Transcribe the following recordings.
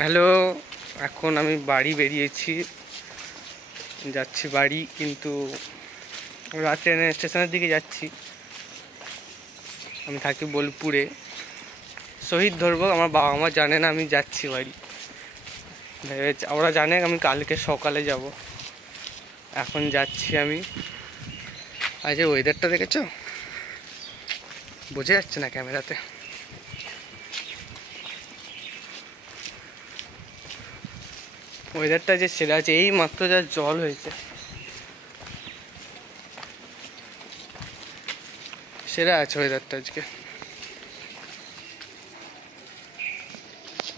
Hello, এখন আমি বাড়ি বেরিয়েছি, যাচ্ছি বাড়ি, কিন্তু ট্রেনের স্টেশনের দিকে যাচ্ছি। আমি থাকি বোলপুরে, শহীদ ধরবো। আমার বাবা মা জানে না আমি যাচ্ছি বাড়ি, ওরা জানে আমি কালকে সকালে যাব। এখন যাচ্ছি আমি। আজ ওয়েদারটা দেখেছো? বোঝা যাচ্ছে না ক্যামেরাতে। ওয়েদারটা যে সেরা আছে, এই মাত্র যা জল হয়েছে, সেরা আছে ওয়েদারটা আজকে।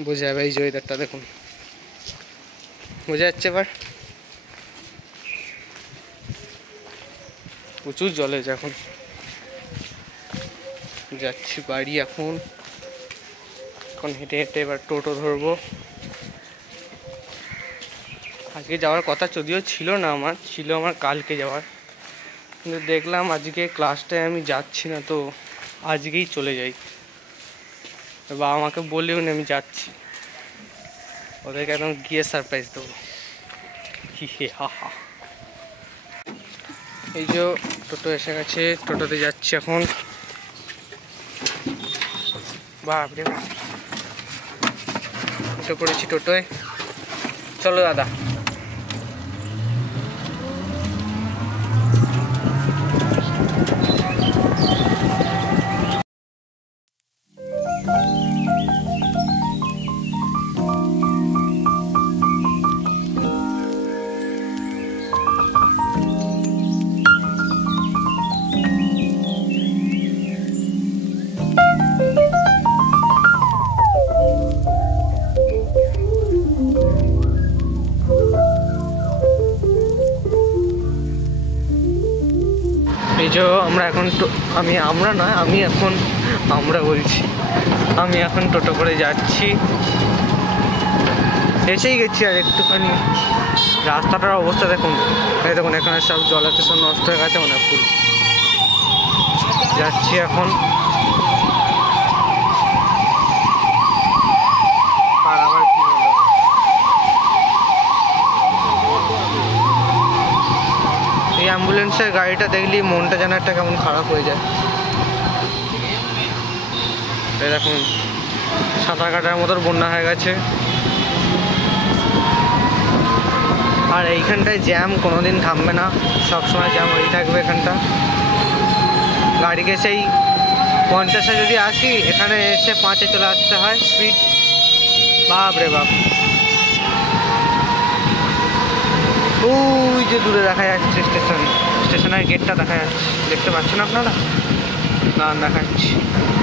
বোঝা যাবে এই যে ওয়েদারটা দেখুন, বোঝা যাচ্ছে এবার। প্রচুর জল হয়েছে। এখন যাচ্ছি বাড়ি। এখন হেঁটে হেঁটে এবার টোটো ধরবো। আজকে যাওয়ার কথা যদিও ছিল না, ছিল আমার কালকে যাওয়ার, কিন্তু দেখলাম আজকে ক্লাসটায় আমি যাচ্ছি না, তো আজকেই চলে যাই। বাবা আমাকে বলেও নি আমি যাচ্ছি, ওদেরকে একদম গিয়ে সারপ্রাইজ দেবো। হা হা। এই যে টোটো এসে গেছে, টোটোতে যাচ্ছি এখন। বাপরে বাপ, উঠে পড়েছি টোটোয়। চলো দাদা। এই যে আমরা এখন আমি এখন টোটো করে যাচ্ছি। এসেই গেছি আর একটুখানি। রাস্তাটার অবস্থা দেখুন, এই দেখুন এখানে সব জলাশয় নষ্ট হয়ে গেছে, অনেক ফুল। যাচ্ছি এখন। আর আবার কি হলো, এই অ্যাম্বুলেন্সের গাড়িটা দেখলি মনটা যেন একটা কেমন খারাপ হয়ে যায়। এই দেখুন সাঁতার কাটার মতো বন্যা হয়ে গেছে। আর এইখানটায় জ্যাম কোনোদিন থামবে না, সবসময় জ্যাম হয়েই থাকবে এখানটা। গাড়িকে সেই 50-এ যদি আসি, এখানে এসে 5-এ চলে আসতে হয় স্পিড। বাপ রে বাপ, ওই যে দূরে দেখা যাচ্ছে স্টেশনের গেটটা দেখা যাচ্ছে, দেখতে পাচ্ছেন আপনারা? না দেখাচ্ছি,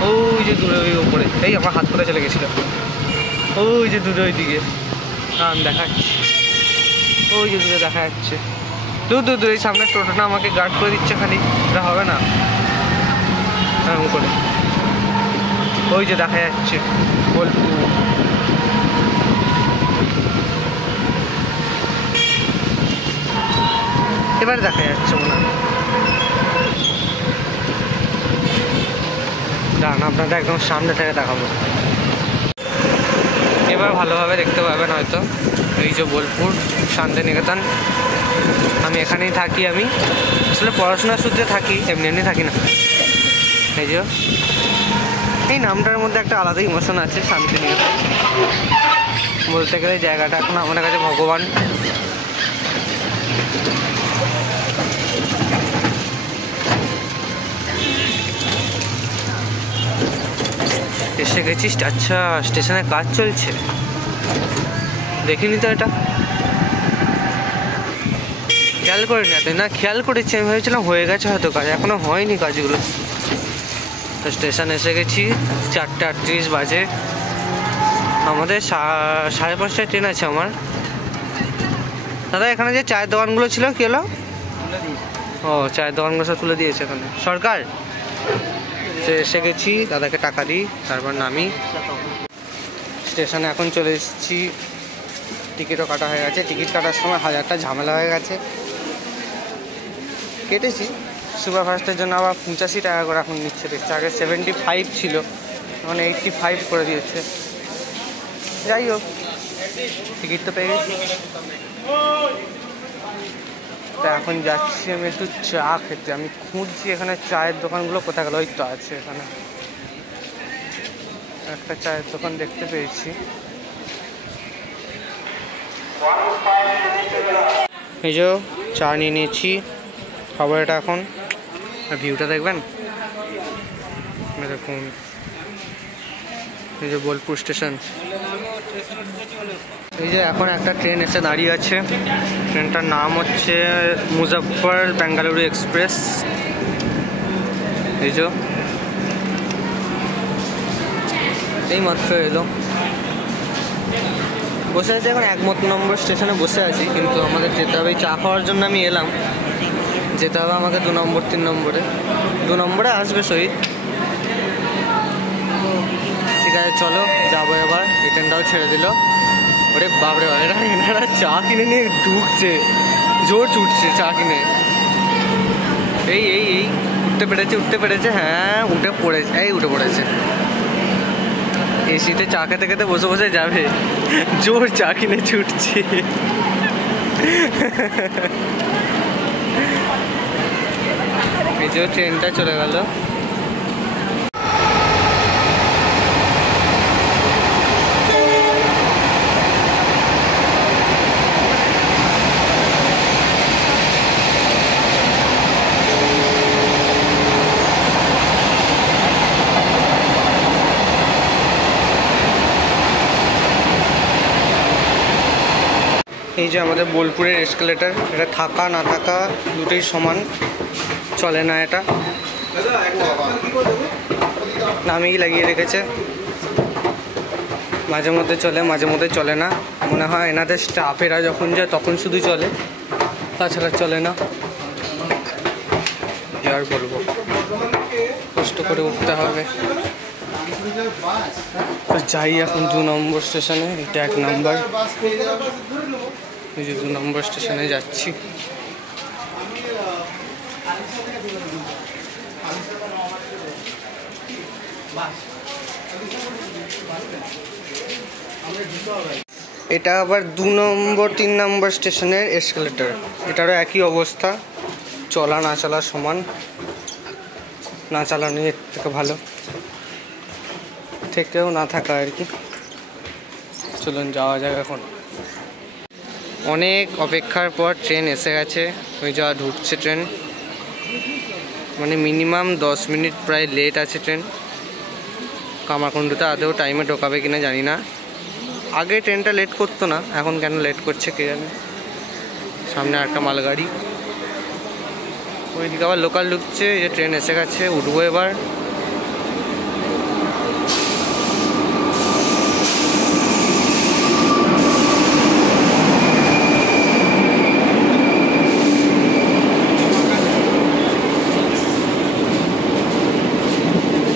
ওই যে দূরে, ওই উপরে। এই আমার হাত করে চলে গেছিল, ওই যে দূরে ওই দিকে। দেখাচ্ছি, ওই যে দূরে দেখা যাচ্ছে। দূর এই সামনের টোটোটা আমাকে গার্ড করে দিচ্ছে খালি, এটা হবে না এরকম করে। ওই যে দেখা যাচ্ছে বোলপুর। এবার দেখা যাচ্ছে মনে হয়। দাঁড়ান, আপনাদের একদম সামনে থেকে দেখাবো, এবার ভালোভাবে দেখতে পাবেন হয়তো। এই যে বোলপুর শান্তিনিকেতন, আমি এখানেই থাকি। আমি আসলে পড়াশোনার সূত্রে থাকি, এমনি থাকি না। এই যে এই নামটার মধ্যে একটা আলাদা ইমোশন আছে। শান্তিনিকেতন বলতে গেলে জায়গাটা এখন আমাদের কাছে ভগবান। এসে গেছিস? আচ্ছা, স্টেশনে কাজ চলছে, দেখিনি তো এটা, খেয়াল করিনি। এত না খেয়াল করেছি, আমি ভেবেছিলাম হয়ে গেছে হয়তো কাজ, এখনো হয়নি কাজগুলো। তো স্টেশন এসে গেছি, 4:38 বাজে। আমাদের 5:30টায় ট্রেন আছে আমার। দাদা এখানে যে চায়ের দোকানগুলো ছিল কি হলো? ও, চায়ের দোকানগুলো সব তুলে দিয়েছে এখানে সরকার। এসে গেছি, দাদাকে টাকা দিই, তারপর নামি। স্টেশনে এখন চলে এসেছি, টিকিটও কাটা হয়ে গেছে। টিকিট কাটার সময় 1000টা ঝামেলা হয়ে গেছে, কেটেছি। সুপারফাস্টের জন্য আবার 85 টাকা করে এখন নিচ্ছে দেখছি। আগে 75 ছিল, এখন 85 করে দিয়েছে। যাই হোক, টিকিট তো পেয়ে গেছি। তা এখন যাচ্ছি আমি একটু চা খেতে। আমি খুঁজছি এখানে চায়ের দোকানগুলো কোথায় গেল। ওই তো আছে এখানে একটা চায়ের দোকান দেখতে পেয়েছি। এই যে চা নিয়ে নিয়েছি, খাবার এটা এখন। আর ভিউটা দেখবেন, দেখুন এই যে বোলপুর স্টেশন। এই যে এখন একটা ট্রেন এসে দাঁড়িয়ে আছে, ট্রেনটার নাম হচ্ছে মুজাফফর বেঙ্গালুরু এক্সপ্রেস। এই যে এই মাত্র এলো, বসে আছে এখন 1 নম্বর স্টেশনে বসে আছি। কিন্তু আমাদের যেতে হবে, চা খাওয়ার জন্য আমি এলাম, যেতে হবে আমাকে 2 নম্বর 3 নম্বরে। 2 নম্বরে আসবে শহীদ। ঠিক আছে চলো যাবো এবার। এই ট্রেনটাও ছেড়ে দিল। ওরে বাপরে, এনারা চা কিনে নিয়ে ঢুকছে, জোর ছুটছে চা কিনে। এই এই এই উঠতে পেরেছে। হ্যাঁ উঠে পড়েছে। এসিতে চা খেতে খেতে বসে বসে যাবে, জোর চা কিনে ছুটছে। এই যে ট্রেনটা চলে গেল। এই যে আমাদের বোলপুরের এসকেলেটার, এটা থাকা না থাকা দুটোই সমান, চলে না। এটা নামেই লাগিয়ে রেখেছে, মাঝে মধ্যে চলে মাঝে মধ্যে চলে না। মনে হয় এনাদের স্টাফেরা যখন যায় তখন শুধু চলে, তাছাড়া চলে না। আর বলবো, কষ্ট করে উঠতে হবে। যাই এখন 2 নম্বর স্টেশনে। এটা 1 নম্বর, এই যে 2 নম্বর স্টেশনে যাচ্ছি। এটা আবার 2 নম্বর 3 নম্বর স্টেশনের এসকেলেটার। এটারও একই অবস্থা, চলা না চলা সমান, না চালানো এর থেকে ভালো, থেকেও না থাকা আর কি। চলুন যাওয়া যাক এখন। অনেক অপেক্ষার পর ট্রেন এসে গেছে। ওই যা ঢুকছে ট্রেন, মানে মিনিমাম 10 মিনিট প্রায় লেট আছে ট্রেন। কামারকুণ্ডুতে আদৌ টাইমে ঢোকাবে কিনা জানি না। আগে ট্রেনটা লেট করতো না, এখন কেন লেট করছে কে জানে। সামনে একটা মালগাড়ি, ওইদিকে আবার লোকাল ঢুকছে। এই যে ট্রেন এসে গেছে, উঠবো এবার।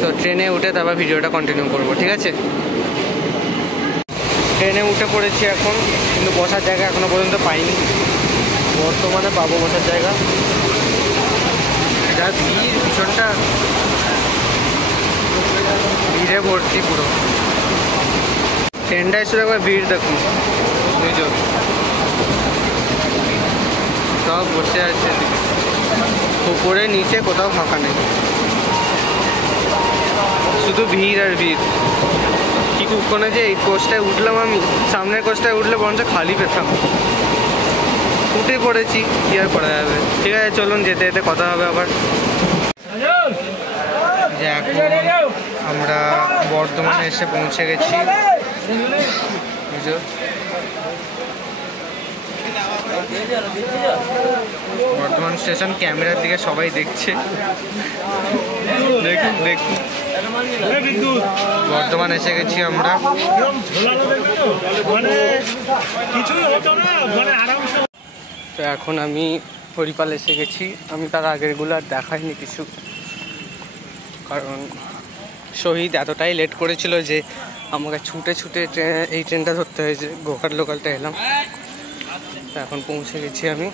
তো ট্রেনে উঠে তারপর ভিডিওটা কন্টিনিউ করবো, ঠিক আছে? ট্রেনে উঠে পড়েছি এখন, কিন্তু বসার জায়গা এখনো পর্যন্ত পাইনি। বর্তমানে পাবো বসার জায়গা। যা ভিড়, ভীষণটা ভিড়ে ভর্তি পুরো। ট্রেনটা এসে একবার ভিড় দেখুন, বুঝছো, সব বসে আছে উপরে নিচে, কোথাও ফাঁকা নেই, শুধু ভিড় আর ভিড়। কি কুক্ষণে যে এই কোচটায় উঠলাম আমি, সামনের কোচটায় উঠলে বরঞ্চ খালি পেতাম। উঠে পড়েছি, কি আর করা যাবে। ঠিক আছে চলুন, যেতে যেতে কথা হবে আবার। যে এখন আমরা বর্ধমানে এসে পৌঁছে গেছি। বুঝো, বর্ধমান স্টেশন ক্যামেরার দিকে সবাই দেখছে। দেখুন দেখুন, বর্ধমান এসে গেছি আমরা। তো এখন আমি হরিপাল এসে গেছি। আমি তার আগেরগুলো আর দেখাইনি কিছু, কারণ শহীদ এতটাই লেট করেছিল যে আমাকে ছুটে ছুটে এই ট্রেনটা ধরতে হয়েছে। গোঘাট লোকালটা এলাম, তো এখন পৌঁছে গেছি আমি।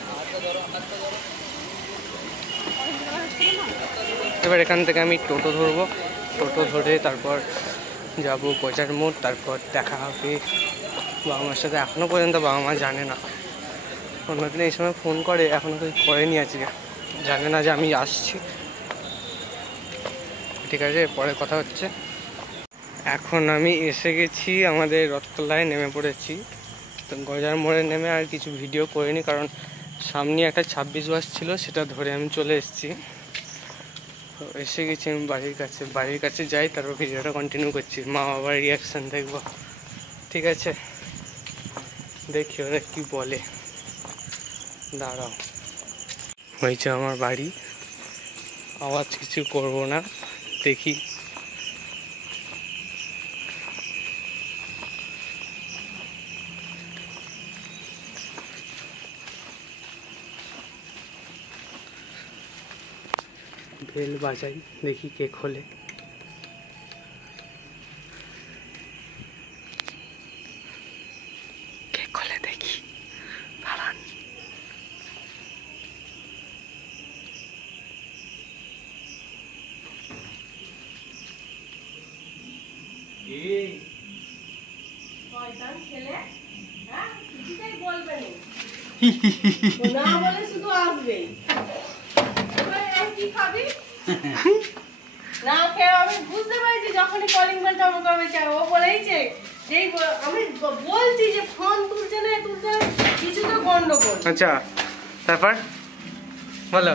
এবার এখান থেকে আমি টোটো ধরবো, টোটো ধরে তারপর যাব বাজার মোড়, তারপর দেখা হবে বাবা মার সাথে এখনও পর্যন্ত বাবা মা জানে না। অন্যদিন এই সময় ফোন করে, এখনও তো করেনি আজকে, জানে না যে আমি আসছি। ঠিক আছে, পরে কথা হচ্ছে। এখন আমি এসে গেছি আমাদের রথতলায়, নেমে পড়েছি। তো গজার মোড়ে নেমে আর কিছু ভিডিও করিনি, কারণ সামনে একটা 26 বাস ছিল, সেটা ধরে আমি চলে এসেছি। তো এসে গেছি আমি বাড়ির কাছে যাই, তারপর ভিডিওটা কন্টিনিউ করছি। মা বাবার রিয়াকশান দেখবো। ঠিক আছে, দেখি ওরা কি বলে। দাঁড়াও, হয়েছে আমার বাড়ি, আওয়াজ কিছু করব না, দেখি। বেল বাজাই, দেখি কে খোলে। কে খোলে দেখি, দাঁড়ান। না বলে শুধু আসবে, কি খাবি না খেয়ে আমি বুঝতে পারছি। যখনই কলিং বেলটা আমার করেছে ও বলেইছে, যেই আমি বলছি যে ফোন তুলছে না কিছু তো গন্ডগোল। আচ্ছা, তারপর বলো।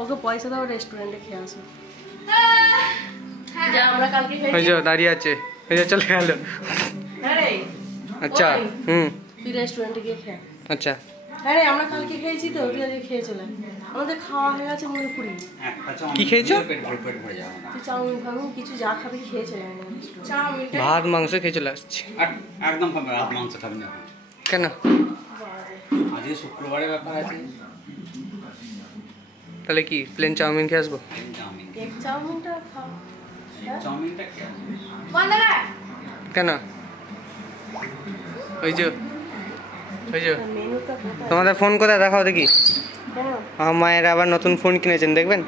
ওকে পয়সা দাও, রেস্টুরেন্টে খেয়ে আসো। যা আমরা কালকে ওই খেয়েছি। যে দাঁড়িয়ে আছে, ওই যে চলে গেল। আরে আচ্ছা, তুই রেস্টুরেন্টে গিয়ে খেয়ে। আচ্ছা, আরে আমরা কালকে খেয়েছি তো, তুই আজকে খেয়ে চলে। আমাদের খাওয়া হয়ে গেছে মনেপুরি। কি খেয়েছো? তুই চাউমিন ফাউমিন কিছু যা খাবি খেয়ে চলে। চাউমিন ভাত মাংস খেয়ে চলে আসছি। একদম খাবে, রাত মাংস খাবি না কেন? আজকে শুক্রবারের ব্যাপার আছে। তাহলে কি প্লেন চাউমিন খেয়ে আসবো? চাউমিন, এগ চাউমিনটা খাও। চাউমিনটা কি? কেন? ওই যে মেনুটা কোথায়? তোমাদের ফোন কোথায় দেখাও দেখি। কেন? আমার মায়ের আবার নতুন ফোন কিনেছেন, দেখবেন?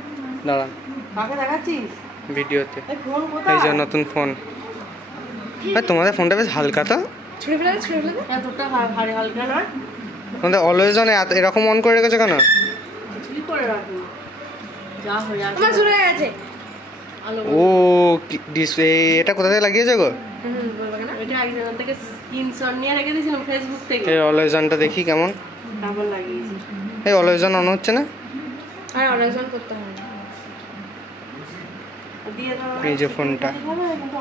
দাঁড়ান, কাকে দেখাচ্ছিস? ভিডিওতে। এই ফোন এই কোথায়? যে নতুন ফোন। তোমাদের ফোনটা বেশ হালকা তো। ছুড়ে ফেলে এতটা ভারী হালকা না। তোমাদের অলওয়েজ অন এরকম অন করে রেখেছো কেন? কিছুই করে রাখি যা হয়ে যাচ্ছে। আমার শুরু হয়ে গেছে। আলো ও ডিসপ্লে, এটা কোথা থেকে লাগিয়েছো গো? এটা একজনের থেকে স্ক্রিনশট নিয়ে রেখে দিয়েছিলাম ফেসবুক থেকে, এই অলওয়েজ অনটা দেখি কেমন। তারপর লাগিয়েছি। এই অলওয়েজ অন হচ্ছে না। আর অনেকজন করতে হবে না। দিয়ে দাও। এই যে ফোনটা। খাবে কিন্তু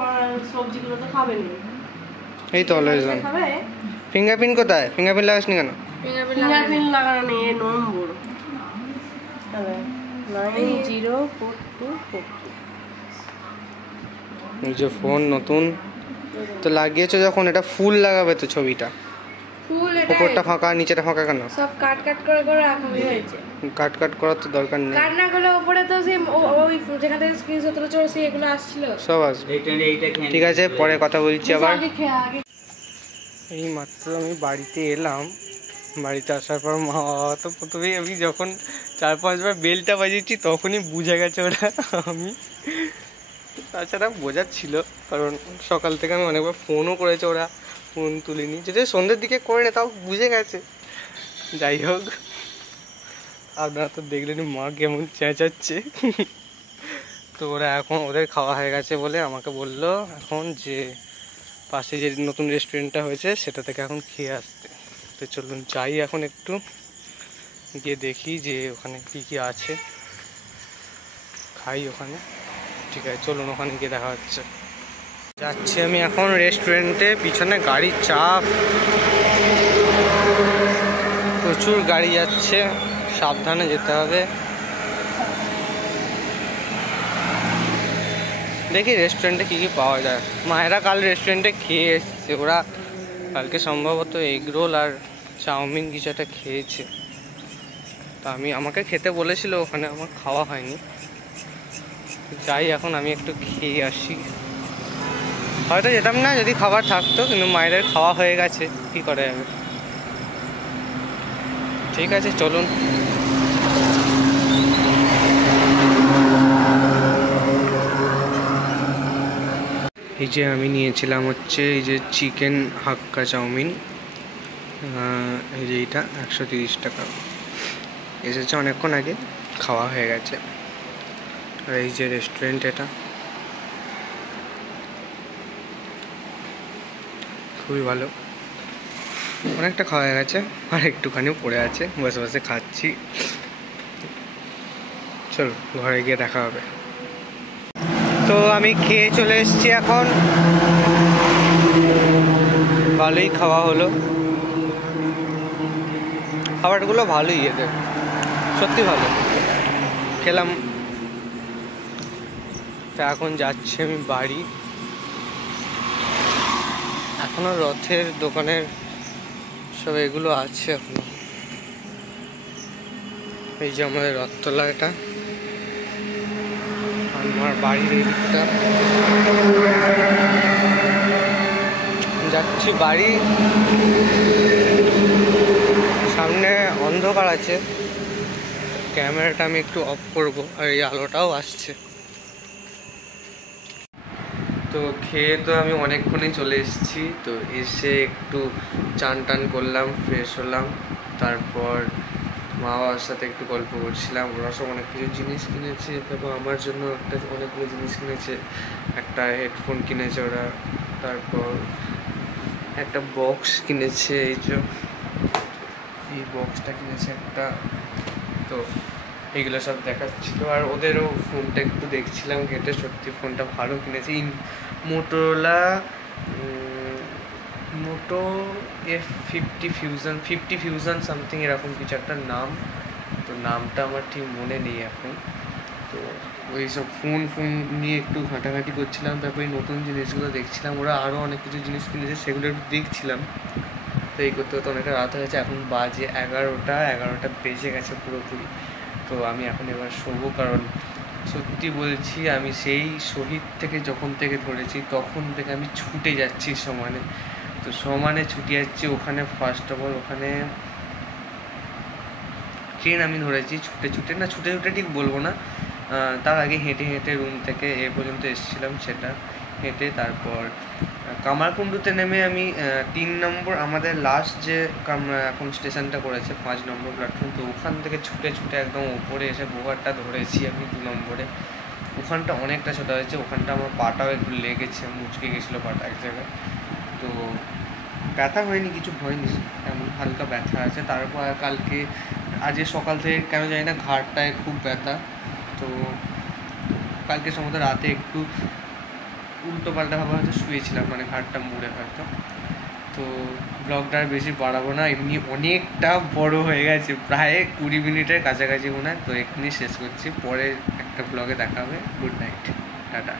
সবজিগুলো তো খাবে না। এই তো অলওয়েজ অন। খাবে ফিঙ্গারপ্রিন্ট কোথায়? ফিঙ্গারপ্রিন্ট লাগাসনি কেন? ফিঙ্গারপ্রিন্ট লাগানো নেই, এই নম্বর 904242। এই যে ফোন নতুন তো লাগিয়েছো যখন, এটা ফুল লাগাবে তো ছবিটা। ফুল এটা উপরটা ফাঁকা, নিচেটা ফাঁকা কেন? সব কাট কাট করে করে রাখা হয়েছে। কাট কাট করার তো দরকার নেই। কাট না করলে উপরে তো সেই ওই যেখান থেকে স্ক্রিনশট তুলেছো সেই এগুলো আসছিল। সব আসবে। এইটা খেয়ে ঠিক আছে, পরে কথা বলছি আবার। আগে খেয়ে আগে এই মাত্র আমি বাড়িতে এলাম। বাড়িতে আসার পর মা বাবা তো প্রথমেই, আমি যখন 4-5 বার বেলটা বাজিয়েছি তখনই বুঝে গেছে ওরা আমি। তাছাড়া বোঝার ছিল, কারণ সকাল থেকে আমি অনেকবার ফোনও করেছে, ওরা ফোন তুলিনি। যদি সন্ধ্যের দিকে করে না তাও বুঝে গেছে। যাই হোক, আপনারা তো দেখলেন মা কেমন চেঁচাচ্ছে। তো ওরা এখন, ওদের খাওয়া হয়ে গেছে বলে আমাকে বললো এখন যে পাশে যে নতুন রেস্টুরেন্টটা হয়েছে সেটা থেকে এখন খেয়ে আসতে। তো চলুন যাই এখন, একটু গিয়ে দেখি যে ওখানে কি কি আছে, খাই ওখানে। ঠিক আছে, চলুন ওখানে গিয়ে দেখা হচ্ছে। যাচ্ছি আমি এখন রেস্টুরেন্টে, পিছনে গাড়ির চাপ, প্রচুর গাড়ি যাচ্ছে, সাবধানে যেতে হবে। দেখি রেস্টুরেন্টে কী কী পাওয়া যায়। মায়েরা কাল রেস্টুরেন্টে খেয়ে এসছে, ওরা কালকে সম্ভবত এগ রোল আর চাউমিন কিছু একটা খেয়েছে। তা আমাকে খেতে বলেছিল ওখানে, আমার খাওয়া হয়নি। যাই এখন আমি একটু খেয়ে আসি। হয়তো যেতাম না যদি খাবার থাকতো, কিন্তু মায়েদের খাওয়া হয়ে গেছে, কী করা যাবে। ঠিক আছে চলুন। এই যে আমি নিয়েছিলাম হচ্ছে এই যে চিকেন হাক্কা চাউমিন, এই যে এইটা 130 টাকা, এসেছে অনেকক্ষণ আগে, খাওয়া হয়ে গেছে। আর এই যে রেস্টুরেন্ট, এটা খুবই ভালো, অনেকটা খাওয়া হয়ে গেছে আর একটুখানি পড়ে আছে, বসে বসে খাচ্ছি। চলো ঘরে গিয়ে দেখা হবে। তো আমি খেয়ে চলে এসেছি এখন, ভালোই খাওয়া হলো, খাবারগুলো ভালোই এদের, সত্যি ভালো খেলাম। তা এখন যাচ্ছি আমি বাড়ি, এখনো রথের দোকানের সব এগুলো আছে এখনো। এই যে আমাদের রথতলা, এটা আমার বাড়ির এই দিকটা, যাচ্ছি বাড়ি। সামনে অন্ধকার আছে, ক্যামেরাটা আমি একটু অফ করব, আর এই আলোটাও আসছে। তো খেয়ে তো আমি অনেকক্ষণই চলে এসেছি, তো এসে একটু চান টান করলাম, ফ্রেশ হলাম, তারপর মা বাবার সাথে একটু গল্প করছিলাম। ওরা সব অনেক কিছু জিনিস কিনেছে, তারপর আমার জন্য অনেকগুলো জিনিস কিনেছে, একটা হেডফোন কিনেছে ওরা, তারপর একটা বক্স কিনেছে, এই বক্সটা কিনেছে একটা। তো এইগুলো সব দেখাচ্ছিল, আর ওদেরও ফোনটা একটু দেখছিলাম ঘেটে, সত্যি ফোনটা ভালো কিনেছে, মোটোরোলা মোটো F50 ফিউশন সামথিং এরকম কিছু একটা নাম, তো নামটা আমার ঠিক মনে নেই এখন। তো ওই সব ফোন নিয়ে একটু ঘাঁটাঘাঁটি করছিলাম, তারপরে নতুন জিনিসগুলো দেখছিলাম, ওরা আরও অনেক কিছু জিনিস কিনেছে, সেগুলো একটু দেখছিলাম। তো এই করতে করতে অনেকটা রাত হয়ে গেছে, এখন বাজে 11টা বেজে গেছে পুরোপুরি। তো আমি এখন এবার শোবো, কারণ সত্যি বলছি আমি সেই শহীদ থেকে যখন থেকে ধরেছি তখন থেকে আমি ছুটে যাচ্ছি সমানে, তো সমানে ছুটে যাচ্ছি। ওখানে ফার্স্ট অফ অল ওখানে ট্রেন আমি ধরেছি ছুটে ছুটে ঠিক বলবো না, তার আগে হেঁটে রুম থেকে এ পর্যন্ত এসেছিলাম, সেটা হেঁটে। তারপর কামারকুণ্ডুতে নেমে আমি 3 নম্বর আমাদের লাস্ট যে এখন স্টেশনটা করেছে 5 নম্বর প্ল্যাটফর্ম, তো ওখান থেকে ছুটে একদম উপরে এসে বোগারটা ধরেছি আমি 2 নম্বরে। ওখানটা অনেকটা ছোটো হয়েছে, ওখানটা আমার পাটাও একটু লেগেছে, মুচকে গেছিলো পাটা এক জায়গায়। তো ব্যথা হয়নি, কিছু হয়নি, এমন হালকা ব্যথা আছে। তারপর কালকে আজকে সকাল থেকে কেন জানি না ঘাড়টায় খুব ব্যথা, তো কালকে সম্ভবত রাতে একটু উল্টো পাল্টাভাবে হয়তো শুয়েছিলাম, মানে ঘাড়টা মুড়ে হয়তো। তো ব্লগটা আর বেশি বাড়াবো না, এমনি অনেকটা বড় হয়ে গেছে, প্রায় 20 মিনিটের কাছাকাছি মনে হয়। তো এখানেই শেষ করছি, পরে একটা ব্লগে দেখা হবে। Good night, tata.